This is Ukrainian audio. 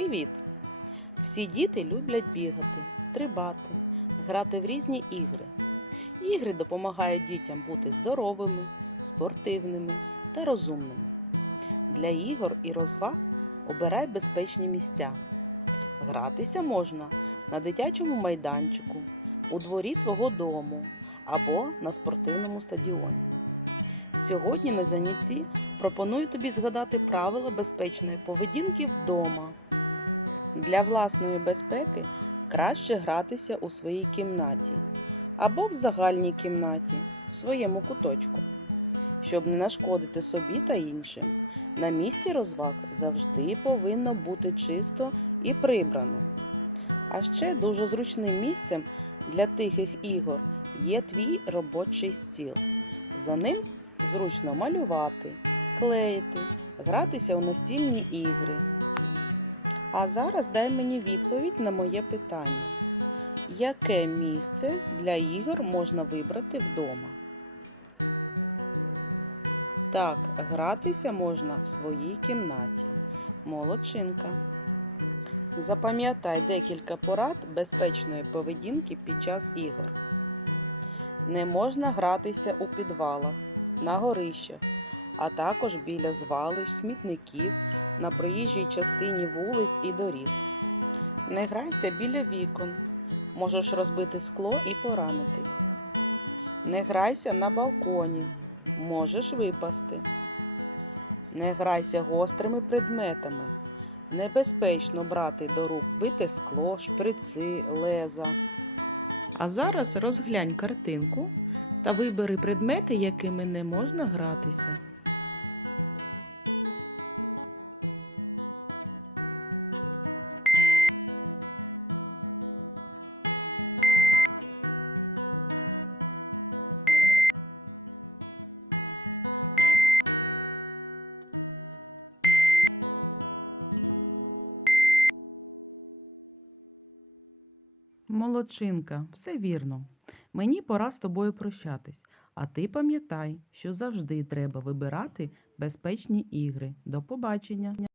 Привіт! Всі діти люблять бігати, стрибати, грати в різні ігри. Ігри допомагають дітям бути здоровими, спортивними та розумними. Для ігор і розваг обирай безпечні місця. Гратися можна на дитячому майданчику, у дворі твого дому або на спортивному стадіоні. Сьогодні на занятті пропоную тобі згадати правила безпечної поведінки вдома. Для власної безпеки краще гратися у своїй кімнаті або в загальній кімнаті, в своєму куточку. Щоб не нашкодити собі та іншим, на місці розваг завжди повинно бути чисто і прибрано. А ще дуже зручним місцем для тихих ігор є твій робочий стіл. За ним зручно малювати, клеїти, гратися у настільні ігри. А зараз дай мені відповідь на моє питання. Яке місце для ігор можна вибрати вдома? Так, гратися можна в своїй кімнаті. Молодчинка. Запам'ятай декілька порад безпечної поведінки під час ігор. Не можна гратися у підвалах, на горищах, а також біля звалищ, смітників, на проїжджій частині вулиць і доріг. Не грайся біля вікон, можеш розбити скло і поранитись. Не грайся на балконі, можеш випасти. Не грайся гострими предметами. Небезпечно брати до рук бите скло, шприци, леза. А зараз розглянь картинку та вибери предмети, якими не можна гратися. Молодчинка, все вірно. Мені пора з тобою прощатись. А ти пам'ятай, що завжди треба вибирати безпечні ігри. До побачення!